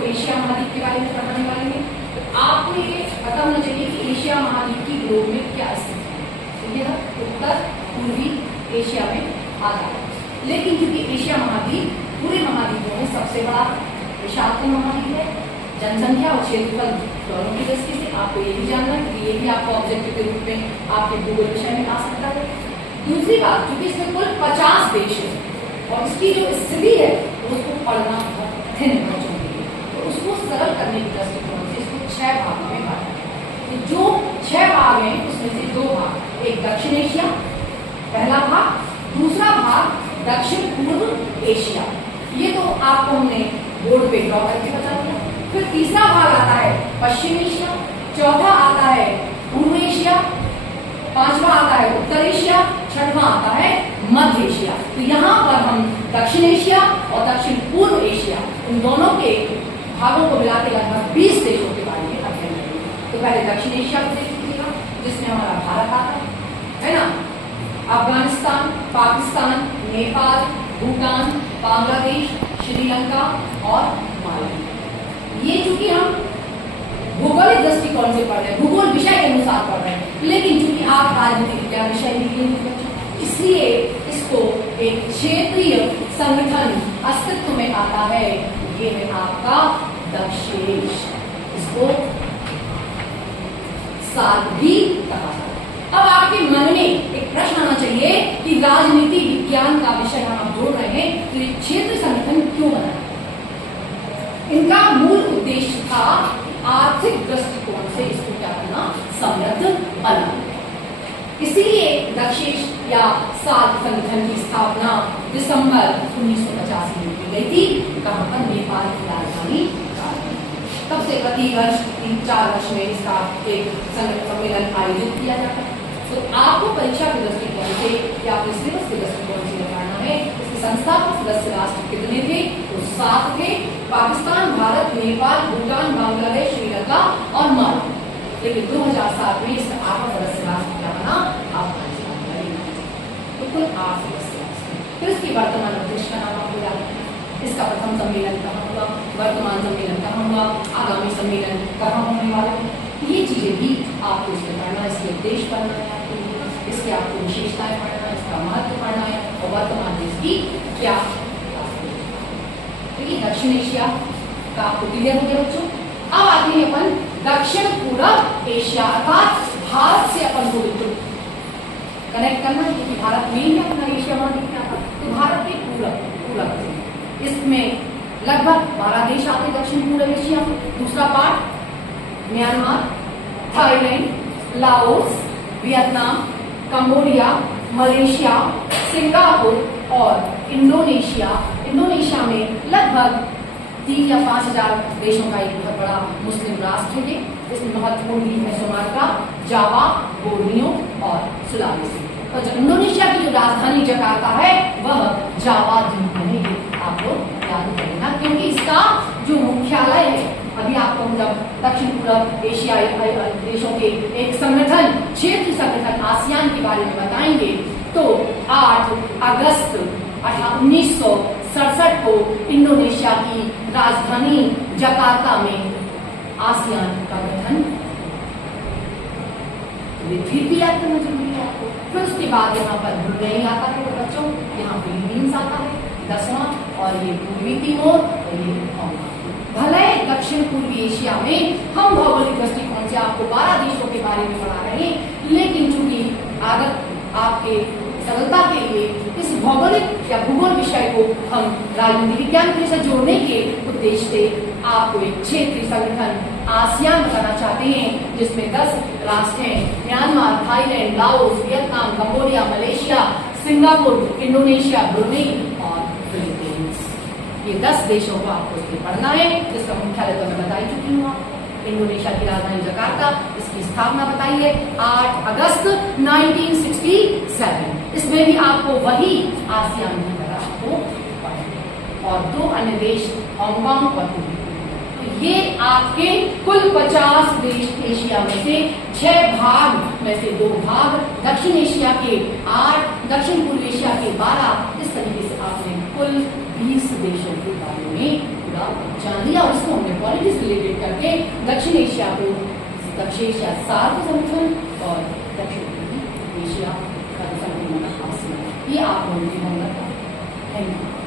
आपको एशिया महाद्वीप के बारे में पढ़ाने वाले हैं। तो आपको ये पता होना चाहिए कि एशिया महाद्वीप की ग्लोब में क्या स्थिति है। तो यह उत्तर पूर्वी एशिया में आता है, लेकिन क्योंकि एशिया महाद्वीप पूरे महाद्वीपों में सबसे बड़ा विशालतम महाद्वीप है, जनसंख्या और क्षेत्रफल दोनों की दृष्टि से आपको ये भी जानना है कि ये भी आपको ऑब्जेक्टिव के रूप में आपके भूगोल विषय में आ सकता है। दूसरी बात, क्योंकि इसमें कुल 50 देश है और इसकी जो स्थिति है उसको पढ़ना बहुत कठिन है, तो उसको सरल करने की दृष्टिकोण से इसको 6 भागों में बांटा है। तो जो 6 भाग हैं उसमें से 2 भाग, एक दक्षिण एशिया पहला भाग, दूसरा भाग दक्षिण पूर्व एशिया, ये तो आपको हमने बोर्ड पे ड्रॉ करके बता दिया। फिर तीसरा भाग आता है पश्चिम एशिया, चौथा आता है पूर्व एशिया, पांचवा आता है उत्तर एशिया, छठवां आता है मध्य एशिया। तो यहाँ पर हम दक्षिण एशिया और दक्षिण पूर्व एशिया इन दोनों के भागों को मिलाकर लगभग 20 देशों के बारे में अध्ययन करेंगे। तो पहले दक्षिण एशिया को देख लीजिएगा, जिसमें हमारा भारत आता है ना, अफगानिस्तान, पाकिस्तान, नेपाल, भूटान, बांग्लादेश, श्रीलंका और मालदीव। ये चूंकि हम भूगोलिक दृष्टिकोण से पढ़ रहे हैं, भूगोल विषय के अनुसार पढ़ रहे हैं, लेकिन चूंकि आप राजनीतिक विज्ञान विषय लिए इसलिए इसको एक क्षेत्रीय संगठन अस्तित्व में आता है, ये है आपका दक्षेश, इसको सार्क भी कहा जाता है। अब आपके मन में एक प्रश्न आना चाहिए कि राजनीति विज्ञान का विषय हम जोड़ रहे हैं, तो ये क्षेत्र संगठन क्यों बना? इनका मूल उद्देश्य था आर्थिक दृष्टिकोण से इसको क्या करना, समृद्ध बनाना। इसलिए दक्षेश या सार्क संगठन की स्थापना दिसंबर 1985 में की गई थी। कहां पर? नेपाल की राजधानी। तब से प्रति वर्ष 3-4 वर्ष में इसका एक सम्मेलन आयोजित किया जाता है। तो आपको परीक्षा के दृष्टिकोण से या अपने सिलेबस के दृष्टिकोण से बताना है इसके संस्थापक सदस्य राष्ट्र कितने थे? तो 7 थे, पाकिस्तान, भारत, नेपाल, भूटान, बांग्लादेश, श्रीलंका और मालदीव। लेकिन 2007 में इसका 8वां सदस्य राष्ट्र क्या बना? अफगानिस्तान। तो कुल 8 सदस्य राष्ट्र। फिर इसकी वर्तमान अध्यक्ष का नाम आपको याद है। इसका प्रथम सम्मेलन कहाँ हुआ, वर्तमान सम्मेलन कहाँ हुआ, आगामी सम्मेलन कहाँ होने वाले हैं, ये चीजें भी आपको इसमें पढ़ना है, इसके उद्देश्य पढ़ना है, इसके आपको विशेषताएं पढ़ना है, इसका महत्व पढ़ना है और वर्तमान देश की क्या। तो ये दक्षिण एशिया का आपको क्लियर हो गया बच्चों। अब आते हैं अपन दक्षिण पूर्व एशिया, अर्थात भारत से अपन को बिल्कुल कनेक्ट करना है, क्योंकि भारत में ही अपना एशिया महाद्वीप में आता है। तो भारत के पूरब इसमें लगभग 12 देश आते हैं दक्षिण पूर्व एशिया में। दूसरा part Myanmar, Thailand, Laos, Vietnam, Cambodia, Malaysia, Singapore और इंडोनेशिया। इंडोनेशिया में लगभग 3 या 5 हजार देशों का एक बहुत बड़ा मुस्लिम राष्ट्र है। इसमें महत्वपूर्ण द्वीप है सुमात्रा, जावा, बोर्नियो और सुलावेसी। और जो इंडोनेशिया की जो राजधानी जकार्ता है वह जावा द्वीप में है, आप लोग याद करेंगे, क्योंकि इसका जो मुख्यालय है, अभी आपको हम जब दक्षिण पूर्व एशियाई देशों के एक संगठन, क्षेत्रीय संगठन आसियान के बारे में बताएंगे, तो 8 अगस्त 1967 को इंडोनेशिया की राजधानी जकार्ता में आसियान का गठन। फिर भी याद करना जरूरी है आपको। फिर उसके बाद यहाँ पर ब्रुनेई आता है बच्चों, यहाँ फिलीपींस आता है 10वां, और ये पूर्वी तिमोर और ये हांगकांग। भले दक्षिण पूर्वी एशिया में हम भौगोलिक दृष्टिकोण से आपको 12 देशों के बारे में पढ़ा रहे हैं, लेकिन चूंकि आदत आपके सरलता के लिए इस भौगोलिक या भूगोल विषय को हम राजनीतिक विज्ञान के साथ जोड़ने के उद्देश्य से आपको एक क्षेत्रीय संगठन आसियान बताना चाहते हैं, जिसमें 10 राष्ट्र हैं, Myanmar, Thailand, Laos, Vietnam, Cambodia, Malaysia, Singapore, Indonesia, Brunei और फिलीपींस। ये 10 देशों को आपको इसमें पढ़ना है, जिसका मुख्यालय तो मैं बता ही चुकी हूँ। इंडोनेशिया की राजधानी जकार्ता, इसकी स्थापना बताई है 8 अगस्त 1967। इसमें भी आपको वही आसियान की तरह आपको पढ़ना और 2 अन्य देश हांगकांग और तो ये आपके कुल 50 देश एशिया में से 6 भाग में से 2 भाग, दक्षिण एशिया के 8, दक्षिण पूर्व एशिया के 12, इस तरीके से आपने कुल 20 देशों के बारे में पूरा जान लिया और इसको हमने एशिया को दक्षिण एशिया सार्क संगठन और दक्षिण पूर्वी एशिया का संगठन हासिल है। ये आप लोगों ने होगा। Thank you.